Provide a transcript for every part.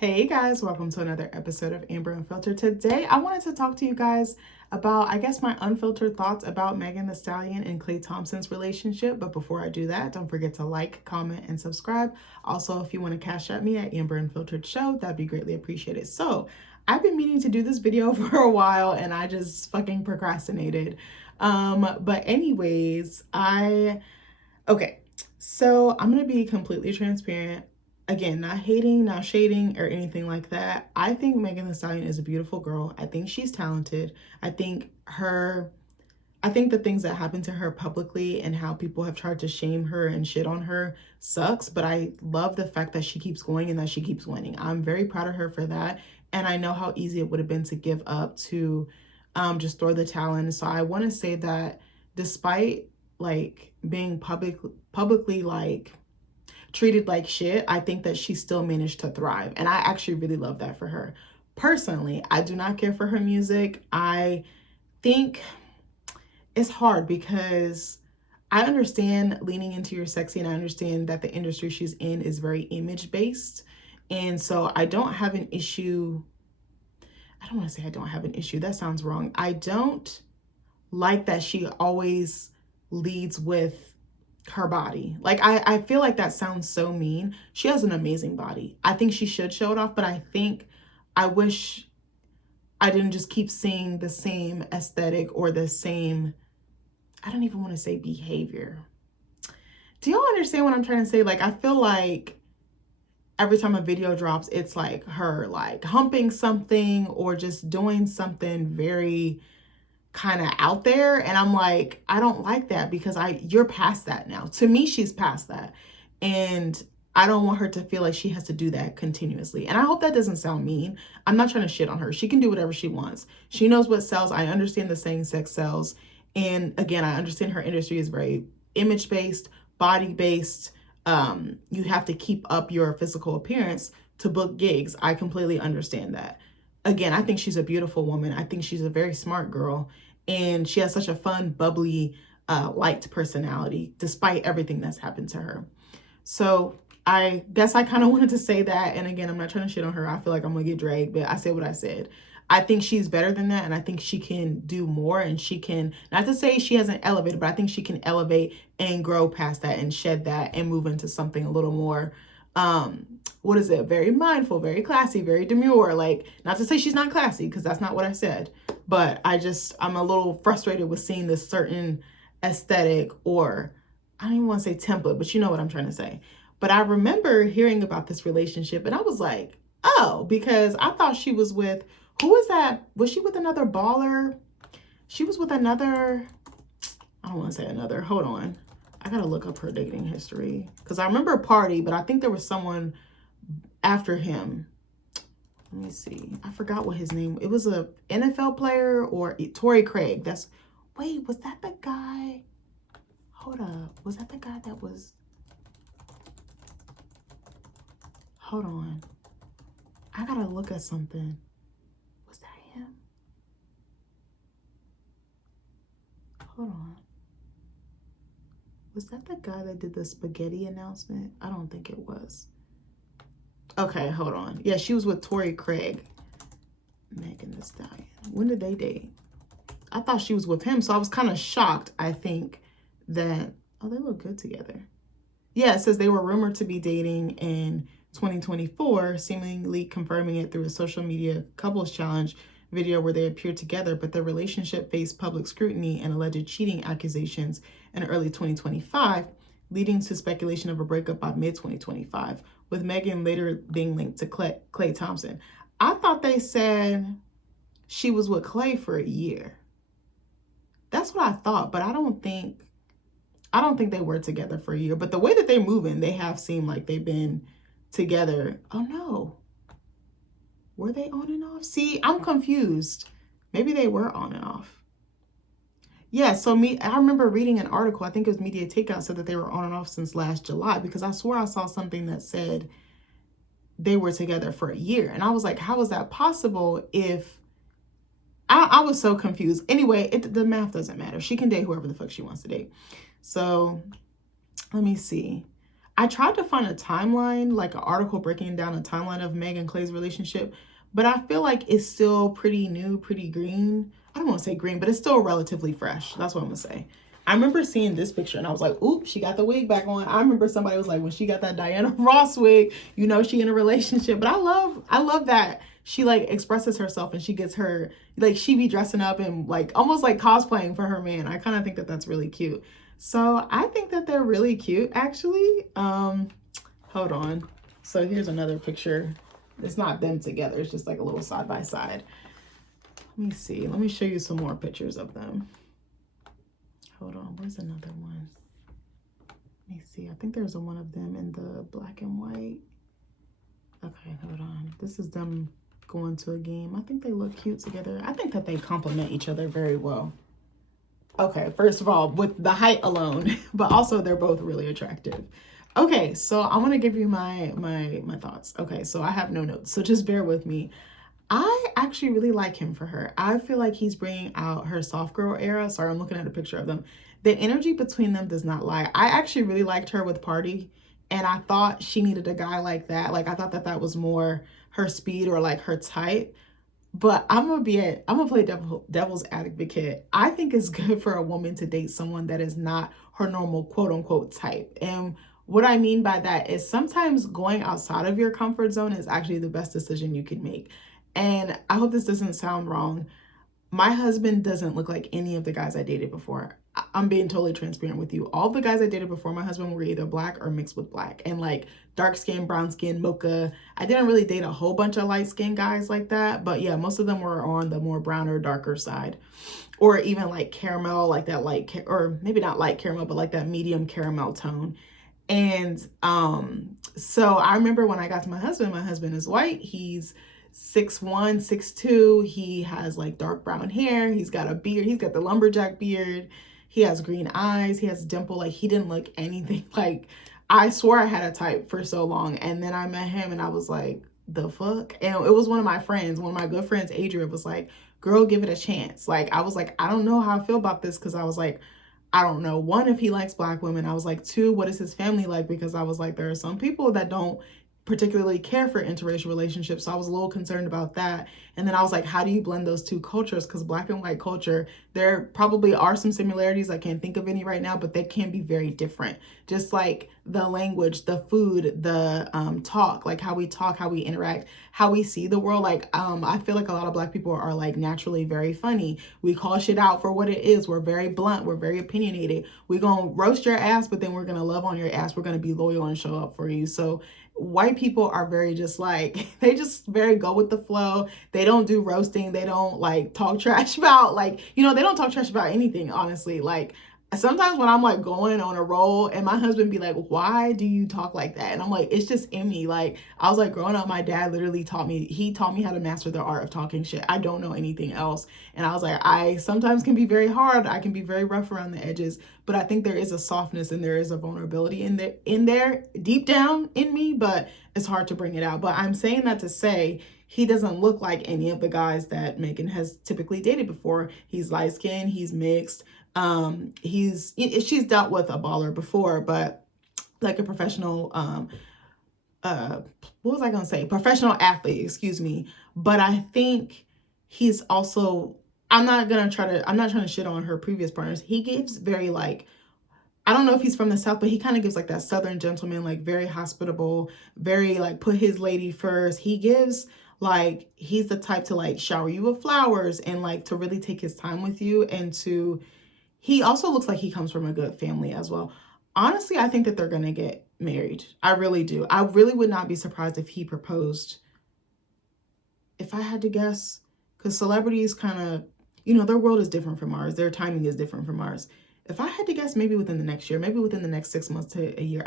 Hey guys, welcome to another episode of Amber Unfiltered. Today, I wanted to talk to you guys about, my unfiltered thoughts about Megan Thee Stallion and Klay Thompson's relationship. But before I do that, don't forget to like, comment, and subscribe. Also, if you want to cash at me at Amber Unfiltered Show, that'd be greatly appreciated. So, I've been meaning to do this video for a while and I just fucking procrastinated. But anyways, okay, so I'm gonna be completely transparent. Again, not hating, not shading, or anything like that. I think Megan Thee Stallion is a beautiful girl. I think she's talented. I think the things that happen to her publicly and how people have tried to shame her and shit on her sucks, but I love the fact that she keeps going and that she keeps winning. I'm very proud of her for that. And I know how easy it would have been to give up, to just throw the towel in. So I want to say that despite like being publicly like treated like shit, I think that she still managed to thrive. And I actually really love that for her. Personally, I do not care for her music. I think it's hard because I understand leaning into your sexy, and I understand that the industry she's in is very image based. And so I don't have an issue. I don't want to say I don't have an issue. That sounds wrong. I don't like that she always leads with her body. Like, I feel like that sounds so mean. She has an amazing body. I think she should show it off, but I wish I didn't just keep seeing the same aesthetic or the same, I don't even want to say behavior. Do y'all understand what I'm trying to say? Like, I feel like every time a video drops, it's like her like humping something or just doing something very kind of out there, and I'm like, I don't like that because you're past that now. To me, she's past that, and I don't want her to feel like she has to do that continuously. And I hope that doesn't sound mean. I'm not trying to shit on her. She can do whatever she wants. She knows what sells. I understand the same sex sells, and again, I understand her industry is very image based, body based. You have to keep up your physical appearance to book gigs. I completely understand that. Again, I think she's a beautiful woman. I think she's a very smart girl. And she has such a fun, bubbly, liked personality, despite everything that's happened to her. So I guess I kind of wanted to say that. And again, I'm not trying to shit on her. I feel like I'm going to get dragged, but I said what I said. I think she's better than that. And I think she can do more. And she can, not to say she hasn't elevated, but I think she can elevate and grow past that and shed that and move into something a little more what is it? Very mindful, very classy, very demure. Like, not to say she's not classy, because that's not what I said. But I'm a little frustrated with seeing this certain aesthetic, or I don't even want to say template, but you know what I'm trying to say. But I remember hearing about this relationship and I was like, oh, because I thought she was with, who was that? Was she with another baller? She was with another, I don't want to say another, hold on. I gotta look up her dating history because I remember a party, but I think there was someone after him. Let me see. I forgot what his name. It was a NFL player or Torrey Craig. Wait, was that the guy? Hold up. Was that the guy that was? Hold on. I gotta look at something. Was that him? Hold on. Was that the guy that did the spaghetti announcement? I don't think it was. Okay, hold on. Yeah, she was with Torrey Craig. Megan Thee Stallion. When did they date? I thought she was with him, so I was kind of shocked, I think, that, oh, they look good together. Yeah, it says they were rumored to be dating in 2024, seemingly confirming it through a social media couples challenge video where they appeared together, but their relationship faced public scrutiny and alleged cheating accusations in early 2025, leading to speculation of a breakup by mid-2025, with Megan later being linked to Klay Thompson. I thought they said she was with Klay for a year. That's what I thought, but I don't think they were together for a year. But the way that they're moving, they have seemed like they've been together. Oh no. Were they on and off? See, I'm confused. Maybe they were on and off. Yeah, so I remember reading an article, I think it was Media Takeout, said that they were on and off since last July, because I swore I saw something that said they were together for a year. And I was like, how is that possible if... I was so confused. Anyway, the math doesn't matter. She can date whoever the fuck she wants to date. So let me see. I tried to find a timeline, like an article breaking down a timeline of Meg and Clay's relationship, but I feel like it's still pretty new, pretty green. I don't want to say green, but it's still relatively fresh. That's what I'm gonna say. I remember seeing this picture and I was like, oops, she got the wig back on. I remember somebody was like, when she got that Diana Ross wig, you know, she in a relationship. But I love that she like expresses herself and she gets her, like she be dressing up and like almost like cosplaying for her man. I kind of think that that's really cute. So I think that they're really cute actually. Hold on. So here's another picture. It's not them together. It's just like a little side by side. Let me see. Let me show you some more pictures of them. Hold on. Where's another one? Let me see. I think there's a one of them in the black and white. Okay, hold on. This is them going to a game. I think they look cute together. I think that they complement each other very well. Okay, first of all, with the height alone, but also they're both really attractive. Okay, so I want to give you my thoughts. Okay, so I have no notes, so just bear with me. I actually really like him for her. I feel like he's bringing out her soft girl era. Sorry, I'm looking at a picture of them. The energy between them does not lie. I actually really liked her with Party, and I thought she needed a guy like that. Like I thought that that was more her speed or like her type. But I'm gonna play devil's advocate. I think it's good for a woman to date someone that is not her normal quote unquote type. And what I mean by that is sometimes going outside of your comfort zone is actually the best decision you can make. And I hope this doesn't sound wrong. My husband doesn't look like any of the guys I dated before. I'm being totally transparent with you. All the guys I dated before my husband were either black or mixed with black, and like dark skin, brown skin, mocha. I didn't really date a whole bunch of light skinned guys like that, but yeah, most of them were on the more browner, darker side, or even like caramel, like that light, or maybe not light caramel, but like that medium caramel tone. And so I remember when I got to my husband is white. He's 6'1", 6'2". He has like dark brown hair. He's got a beard. He's got the lumberjack beard. He has green eyes. He has a dimple. Like he didn't look anything like, I swore I had a type for so long. And then I met him and I was like, the fuck? And it was one of my friends, one of my good friends, Adrian, was like, girl, give it a chance. Like, I was like, I don't know how I feel about this. Cause I was like, I don't know, one, if he likes black women. I was like, two, what is his family like? Because I was like, there are some people that don't particularly care for interracial relationships. So I was a little concerned about that. And then I was like, how do you blend those two cultures? Because black and white culture, there probably are some similarities. I can't think of any right now, but they can be very different. Just like the language, the food, the talk, like how we talk, how we interact, how we see the world. Like I feel like a lot of black people are like naturally very funny. We call shit out for what it is. We're very blunt. We're very opinionated. We're going to roast your ass, but then we're going to love on your ass. We're going to be loyal and show up for you. So white people are very just like, they just very go with the flow. They don't do roasting. They don't like talk trash about like, you know, they don't talk trash about anything, honestly. Like sometimes when I'm like going on a roll and my husband be like, why do you talk like that? And I'm like, it's just in me. Like I was like growing up, my dad literally he taught me how to master the art of talking shit. I don't know anything else. And I was like, I sometimes can be very hard. I can be very rough around the edges, but I think there is a softness and there is a vulnerability in there deep down in me, but it's hard to bring it out. But I'm saying that to say, he doesn't look like any of the guys that Megan has typically dated before. He's light skinned, he's mixed. She's dealt with a baller before, but like a professional, what was I gonna say? Professional athlete, excuse me. But I think he's also, I'm not trying to shit on her previous partners. He gives very like, I don't know if he's from the South, but he kind of gives like that Southern gentleman, like very hospitable, very like put his lady first. He gives like, he's the type to like shower you with flowers and like to really take his time with you and to, he also looks like he comes from a good family as well. Honestly, I think that they're going to get married. I really do. I really would not be surprised if he proposed, if I had to guess, because celebrities kind of, you know, their world is different from ours. Their timing is different from ours. If I had to guess, maybe within the next year, maybe within the next 6 months to a year.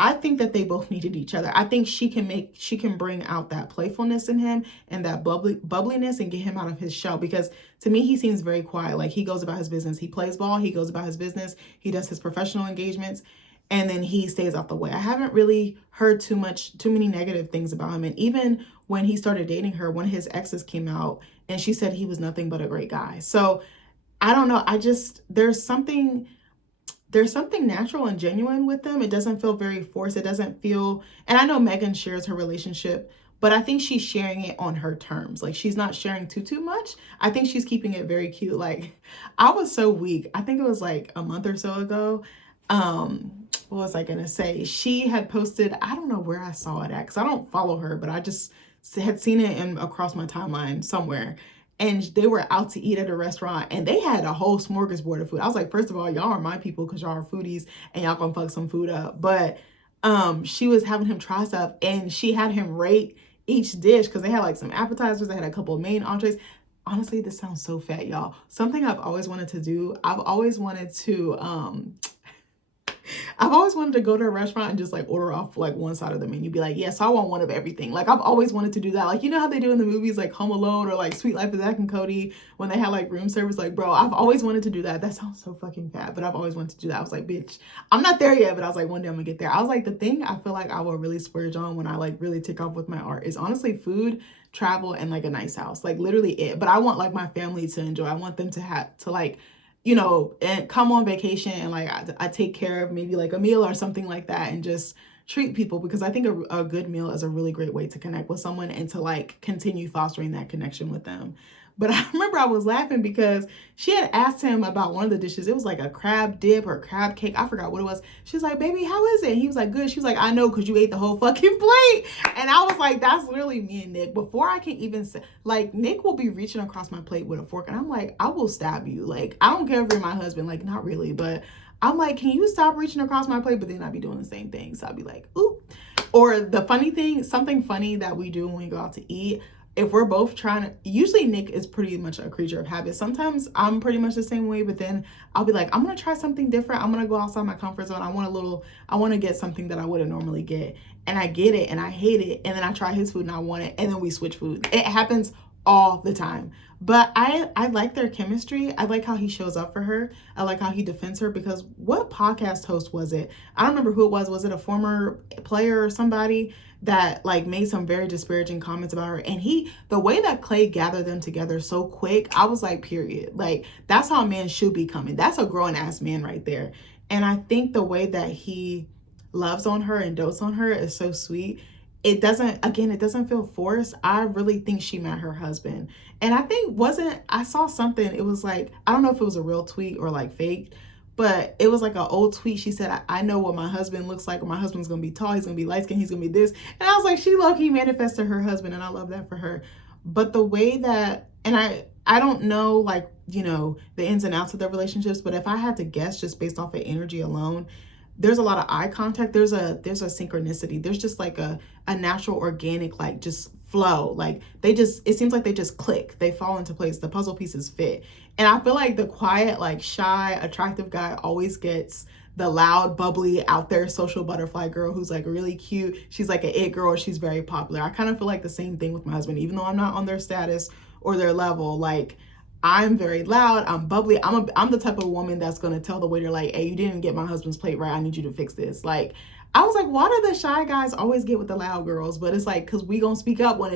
I think that they both needed each other. I think she can bring out that playfulness in him and that bubbliness and get him out of his shell, because to me, he seems very quiet. Like he goes about his business. He plays ball. He goes about his business. He does his professional engagements and then he stays out the way. I haven't really heard too many negative things about him. And even when he started dating her, one of his exes came out and she said he was nothing but a great guy. So I don't know. There's something, there's something natural and genuine with them. It doesn't feel very forced. It doesn't feel, and I know Megan shares her relationship, but I think she's sharing it on her terms. Like she's not sharing too much. I think she's keeping it very cute. Like I was so weak. I think it was like a month or so ago. What was I gonna say? She had posted, I don't know where I saw it at because I don't follow her, but I just had seen it in across my timeline somewhere. And they were out to eat at a restaurant and they had a whole smorgasbord of food. I was like, first of all, y'all are my people because y'all are foodies and y'all gonna fuck some food up. But she was having him try stuff and she had him rate each dish because they had like some appetizers, they had a couple of main entrees. Honestly, this sounds so fat, y'all. Something I've always wanted to do. I've always wanted to go to a restaurant and just like order off like one side of the menu. Be like, yes, I want one of everything. Like I've always wanted to do that. Like, you know how they do in the movies like Home Alone or like Sweet Life of Zack and Cody when they had like room service? Like, bro, I've always wanted to do that. That sounds so fucking fat, but I've always wanted to do that. I was like, bitch, I'm not there yet, but I was like, one day I'm gonna get there. I was like, the thing I feel like I will really splurge on when I like really take off with my art is honestly food, travel, and like a nice house. Like literally it. But I want like my family to enjoy. I want them to have to like, you know, and come on vacation and like I take care of maybe like a meal or something like that and just treat people because I think a good meal is a really great way to connect with someone and to like continue fostering that connection with them. But I remember I was laughing because she had asked him about one of the dishes. It was like a crab dip or crab cake. I forgot what it was. She was like, baby, how is it? And he was like, good. She was like, I know because you ate the whole fucking plate. And I was like, that's literally me and Nick. Before I can even say, like, Nick will be reaching across my plate with a fork. And I'm like, I will stab you. Like, I don't care if you're my husband. Like, not really. But I'm like, can you stop reaching across my plate? But then I'd be doing the same thing. So I'd be like, ooh. Or the funny thing, something funny that we do when we go out to eat, if we're both trying to, usually Nick is pretty much a creature of habit. Sometimes I'm pretty much the same way, but then I'll be like, I'm going to try something different. I'm going to go outside my comfort zone. I want to get something that I wouldn't normally get. And I get it and I hate it. And then I try his food and I want it. And then we switch food. It happens all the time. But I like their chemistry. I like how he shows up for her. I like how he defends her because what podcast host was it? I don't remember who it was. Was it a former player or somebody that like made some very disparaging comments about her? And the way that Clay gathered them together so quick, I was like, period. Like that's how a man should be coming. That's a grown ass man right there. And I think the way that he loves on her and dotes on her is so sweet. It doesn't feel forced. I really think she met her husband. And I think I saw something, it was like, I don't know if it was a real tweet or like fake, but it was like an old tweet. She said, I know what my husband looks like. My husband's going to be tall. He's going to be light skinned. He's going to be this. And I was like, she low-key manifested her husband. And I love that for her. But the way that, and I don't know, like, you know, the ins and outs of their relationships, but if I had to guess just based off of energy alone, there's a lot of eye contact. There's a synchronicity. There's just like a natural, organic, like just flow. Like it seems like they just click. They fall into place. The puzzle pieces fit. And I feel like the quiet, like shy, attractive guy always gets the loud, bubbly, out there social butterfly girl who's like really cute. She's like an it girl. She's very popular. I kind of feel like the same thing with my husband, even though I'm not on their status or their level. Like I'm very loud, I'm bubbly. I'm the type of woman that's gonna tell the waiter like, hey, you didn't get my husband's plate right. I need you to fix this. Like, I was like, why do the shy guys always get with the loud girls? But it's like, cause we gonna speak up when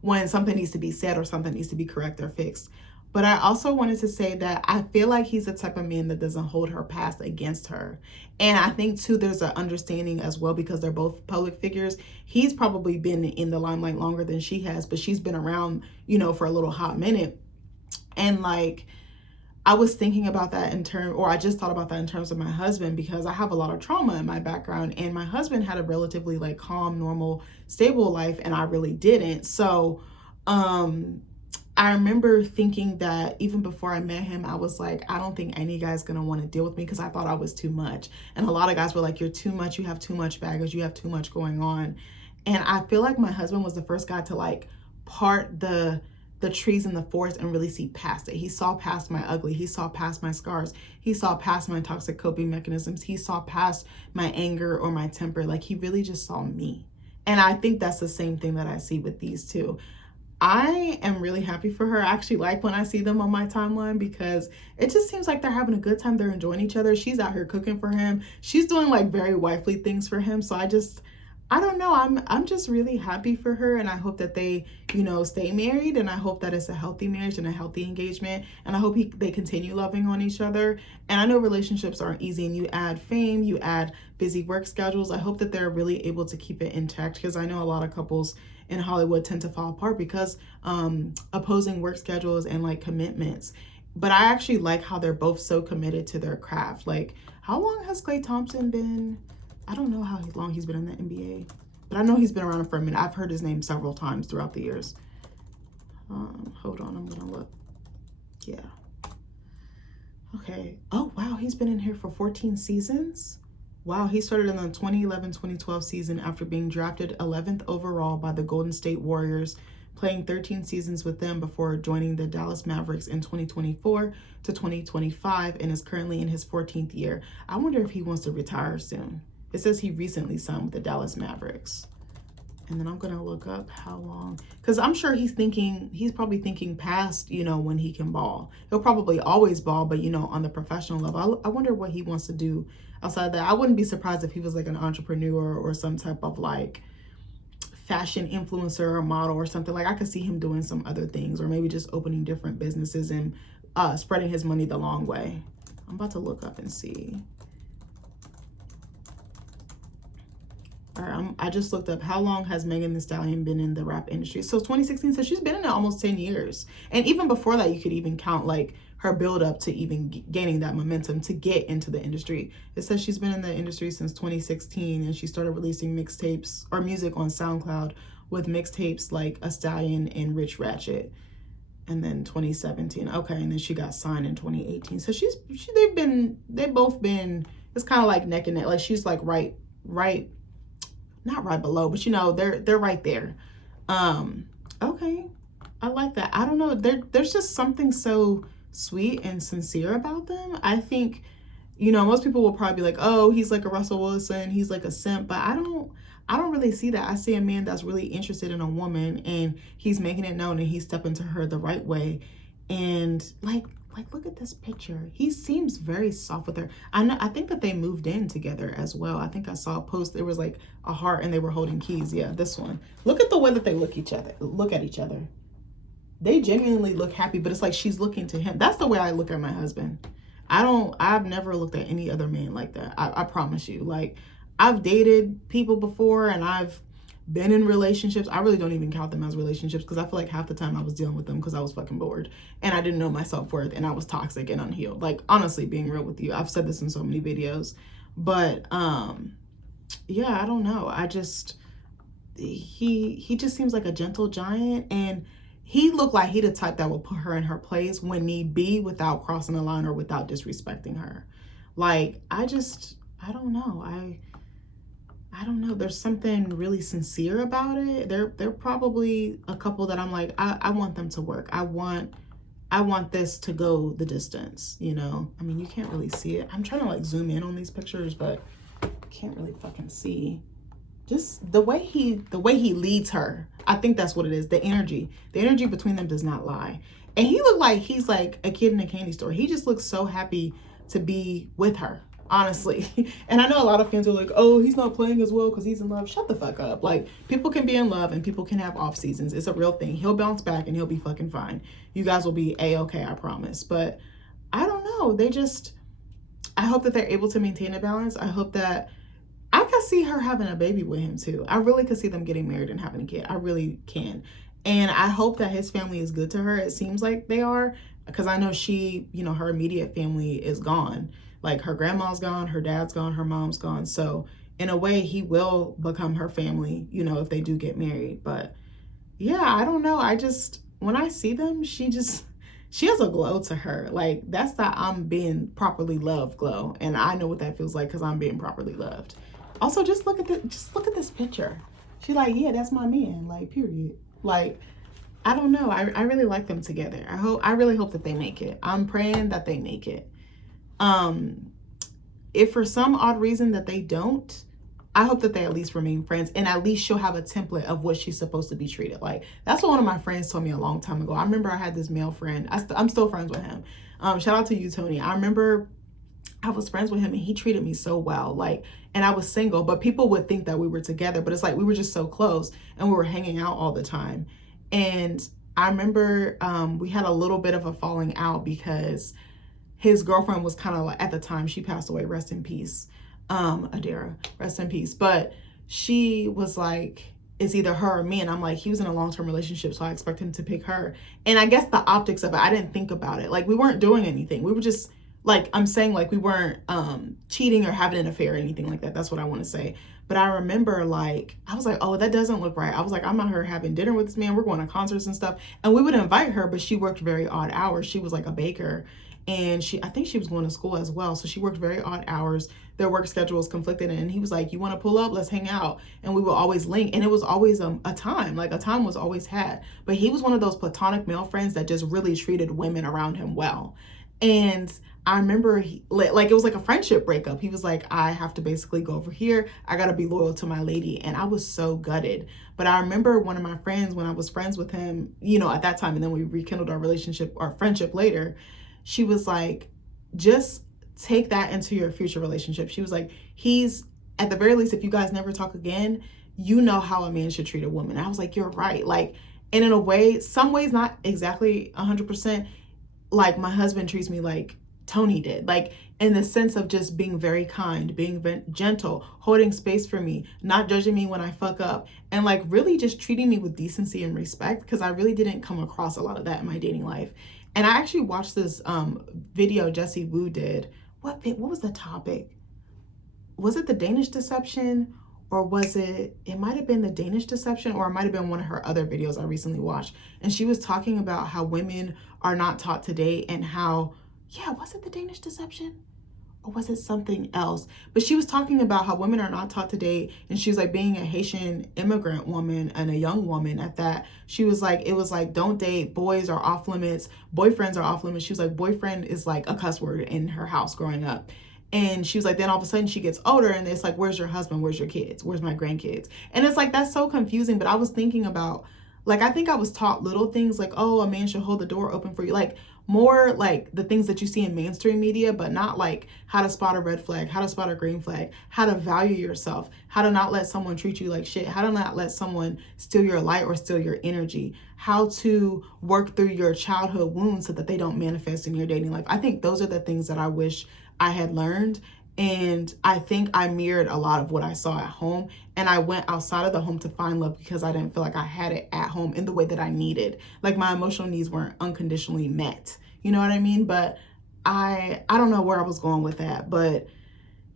when something needs to be said or something needs to be correct or fixed. But I also wanted to say that I feel like he's the type of man that doesn't hold her past against her. And I think too, there's an understanding as well because they're both public figures. He's probably been in the limelight longer than she has, but she's been around, you know, for a little hot minute. And like, I was thinking about that I just thought about that in terms of my husband because I have a lot of trauma in my background and my husband had a relatively like calm, normal, stable life and I really didn't. So, I remember thinking that even before I met him, I was like, I don't think any guy's gonna want to deal with me because I thought I was too much. And a lot of guys were like, you're too much, you have too much baggage, you have too much going on. And I feel like my husband was the first guy to like part the trees in the forest and really see past it. He saw past my ugly. He saw past my scars. He saw past my toxic coping mechanisms. He saw past my anger or my temper. Like he really just saw me. And I think that's the same thing that I see with these two. I am really happy for her. I actually like when I see them on my timeline because it just seems like they're having a good time. They're enjoying each other. She's out here cooking for him. She's doing like very wifely things for him. So I don't know. I'm just really happy for her, and I hope that they, stay married, and I hope that it's a healthy marriage and a healthy engagement, and I hope they continue loving on each other. And I know relationships aren't easy, and you add fame, you add busy work schedules. I hope that they're really able to keep it intact, because I know a lot of couples in Hollywood tend to fall apart because opposing work schedules and like commitments. But I actually like how they're both so committed to their craft. Like, how long has Klay Thompson been? I don't know how long he's been in the NBA, but I know he's been around for a minute. I've heard his name several times throughout the years. Hold on, I'm gonna look. Yeah. Okay. Oh, wow, he's been in here for 14 seasons. Wow, he started in the 2011-2012 season after being drafted 11th overall by the Golden State Warriors, playing 13 seasons with them before joining the Dallas Mavericks in 2024 to 2025, and is currently in his 14th year. I wonder if he wants to retire soon. It says he recently signed with the Dallas Mavericks. And then I'm going to look up how long, because I'm sure he's probably thinking past, when he can ball. He'll probably always ball, but, on the professional level, I wonder what he wants to do outside that. I wouldn't be surprised if he was like an entrepreneur or some type of like fashion influencer or model or something. Like, I could see him doing some other things, or maybe just opening different businesses and spreading his money the long way. I'm about to look up and see. All right, I just looked up how long has Megan Thee Stallion been in the rap industry. So 2016, so she's been in it almost 10 years. And even before that, you could even count like her build up to even gaining that momentum to get into the industry. It says she's been in the industry since 2016, and she started releasing mixtapes or music on SoundCloud with mixtapes like A Stallion and Rich Ratchet. And then 2017, okay, and then she got signed in 2018. So they've both been, it's kind of like neck and neck. Like, she's like right, not right below, but they're right there. Okay, I like that. I don't know, there's just something so sweet and sincere about them. I think, most people will probably be like, oh, he's like a Russell Wilson, he's like a simp, but I don't really see that. I see a man that's really interested in a woman, and he's making it known, and he's stepping to her the right way. And like look at this picture. He seems very soft with her. I think that they moved in together as well. I think I saw a post, there was like a heart and they were holding keys. Yeah, this one. Look at the way that they look at each other. They genuinely look happy, but it's like she's looking to him. That's the way I look at my husband. I've never looked at any other man like that. I promise you. Like, I've dated people before, and I've been in relationships. I really don't even count them as relationships, because I feel like half the time I was dealing with them because I was fucking bored and I didn't know my self-worth, and I was toxic and unhealed. Like, honestly, being real with you, I've said this in so many videos, but yeah, I don't know. He just seems like a gentle giant, and he looked like he the type that will put her in her place when need be, without crossing the line or without disrespecting her. Like, I don't know. I don't know. There's something really sincere about it. They're probably a couple that I'm like, I want them to work. I want this to go the distance, I mean, you can't really see it. I'm trying to like zoom in on these pictures, but can't really fucking see. Just the way he leads her. I think that's what it is. The energy between them does not lie. And he looked like he's like a kid in a candy store. He just looks so happy to be with her, honestly. And I know a lot of fans are like, oh, he's not playing as well because he's in love. Shut the fuck up. Like, people can be in love and people can have off seasons. It's a real thing. He'll bounce back and he'll be fucking fine. You guys will be a-okay, I promise. But I don't know. I hope that they're able to maintain a balance. I hope that I could see her having a baby with him too. I really could see them getting married and having a kid. I really can. And I hope that his family is good to her. It seems like they are, because I know she, her immediate family is gone. Like, her grandma's gone, her dad's gone, her mom's gone. So in a way, he will become her family, if they do get married. But yeah, I don't know. When I see them, she has a glow to her. Like, that's that I'm being properly loved glow. And I know what that feels like because I'm being properly loved. Also, just look at this picture. She's like, yeah, that's my man. Like, period. Like, I don't know. I really like them together. I really hope that they make it. I'm praying that they make it. If for some odd reason that they don't, I hope that they at least remain friends, and at least she'll have a template of what she's supposed to be treated like. That's what one of my friends told me a long time ago. I remember I had this male friend. I'm still friends with him. Shout out to you, Tony. I remember I was friends with him and he treated me so well. Like, and I was single, but people would think that we were together, but it's like we were just so close and we were hanging out all the time. And I remember we had a little bit of a falling out because his girlfriend was kind of like, at the time she passed away, rest in peace, Adara, rest in peace. But she was like, it's either her or me. And I'm like, he was in a long-term relationship, so I expect him to pick her. And I guess the optics of it, I didn't think about it. Like, we weren't doing anything. We were just, like, I'm saying, like, we weren't cheating or having an affair or anything like that. That's what I want to say. But I remember, like, I was like, oh, that doesn't look right. I was like, I'm out here having dinner with this man. We're going to concerts and stuff. And we would invite her, but she worked very odd hours. She was like a baker. And I think she was going to school as well. So she worked very odd hours. Their work schedules conflicted. And he was like, you want to pull up? Let's hang out. And we would always link. And it was always a time, like a time was always had. But he was one of those platonic male friends that just really treated women around him well. And I remember like it was like a friendship breakup. He was like, I have to basically go over here. I got to be loyal to my lady. And I was so gutted. But I remember one of my friends, when I was friends with him, you know, at that time, and then we rekindled our relationship, our friendship later, she was like, just take that into your future relationship. She was like, he's, at the very least, if you guys never talk again, you know how a man should treat a woman. And I was like, you're right. Like, and in a way, some ways, not exactly 100%, like my husband treats me like Tony did, like in the sense of just being very kind, being gentle, holding space for me, not judging me when I fuck up, and like really just treating me with decency and respect, because I really didn't come across a lot of that in my dating life. And I actually watched this video Jesse Wu did. What was the topic? Was it the Danish deception? Or was it might have been the Danish deception, or it might have been one of her other videos I recently watched. And she was talking about how women are not taught to date, and how, yeah, was it the Danish deception? Or was it something else? But she was talking about how women are not taught to date. And she was like, being a Haitian immigrant woman and a young woman at that, she was like, it was like, don't date, boys are off limits, boyfriends are off limits. She was like, boyfriend is like a cuss word in her house growing up. And she was like, then all of a sudden she gets older and it's like, where's your husband? Where's your kids? Where's my grandkids? And it's like, that's so confusing. But I was thinking about, like, I think I was taught little things like, oh, a man should hold the door open for you. Like, more like the things that you see in mainstream media, but not like how to spot a red flag, how to spot a green flag, how to value yourself, how to not let someone treat you like shit, how to not let someone steal your light or steal your energy, how to work through your childhood wounds so that they don't manifest in your dating life. I think those are the things that I wish I had learned. And I think I mirrored a lot of what I saw at home. And I went outside of the home to find love because I didn't feel like I had it at home in the way that I needed. Like, my emotional needs weren't unconditionally met. You know what I mean? But I don't know where I was going with that. But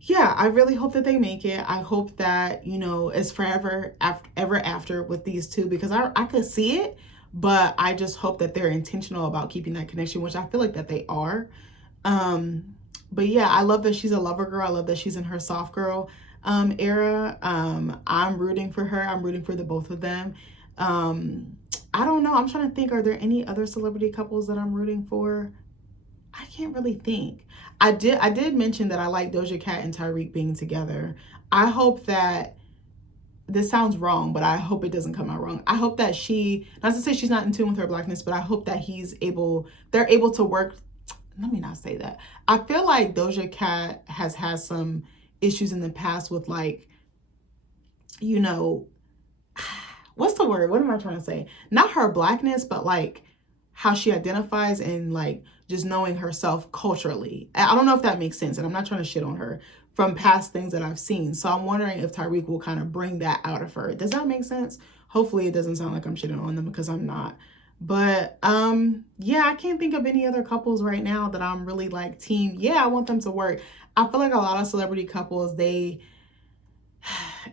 yeah, I really hope that they make it. I hope that, you know, it's forever ever after with these two, because I could see it, but I just hope that they're intentional about keeping that connection, which I feel like that they are. But yeah, I love that she's a lover girl. I love that she's in her soft girl era. I'm rooting for her. I'm rooting for the both of them. I don't know. I'm trying to think, are there any other celebrity couples that I'm rooting for? I can't really think. I did mention that I like Doja Cat and Tyreek being together. I hope that, this sounds wrong, but I hope it doesn't come out wrong. I hope that not to say she's not in tune with her blackness, but I hope that they're able to work. Let me not say that. I feel like Doja Cat has had some issues in the past with, like, you know, what's the word? What am I trying to say? Not her blackness, but like how she identifies, and like just knowing herself culturally. I don't know if that makes sense. And I'm not trying to shit on her, from past things that I've seen. So I'm wondering if Tyreek will kind of bring that out of her. Does that make sense? Hopefully it doesn't sound like I'm shitting on them, because I'm not. But yeah, I can't think of any other couples right now that I'm really like team, yeah, I want them to work. I feel like a lot of celebrity couples,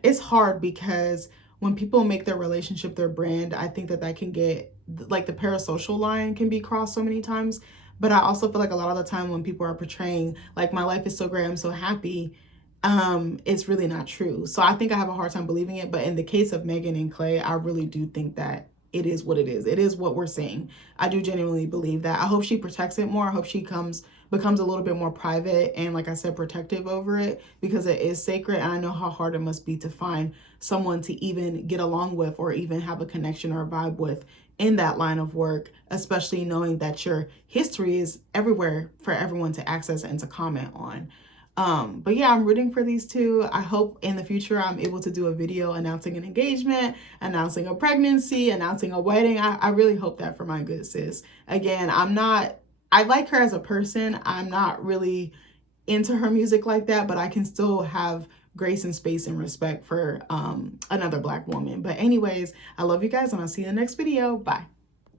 it's hard, because when people make their relationship their brand, I think that can get, like, the parasocial line can be crossed so many times. But I also feel like a lot of the time when people are portraying like, my life is so great, I'm so happy, it's really not true. So I think I have a hard time believing it. But in the case of Megan and Clay, I really do think that it is what it is. It is what we're seeing. I do genuinely believe that. I hope she protects it more. I hope she becomes a little bit more private and, like I said, protective over it, because it is sacred. And I know how hard it must be to find someone to even get along with, or even have a connection or a vibe with in that line of work, especially knowing that your history is everywhere for everyone to access and to comment on. But yeah, I'm rooting for these two. I hope in the future I'm able to do a video announcing an engagement, announcing a pregnancy, announcing a wedding. I really hope that for my good sis. Again, I like her as a person. I'm not really into her music like that, but I can still have grace and space and respect for another Black woman. But anyways, I love you guys and I'll see you in the next video. Bye.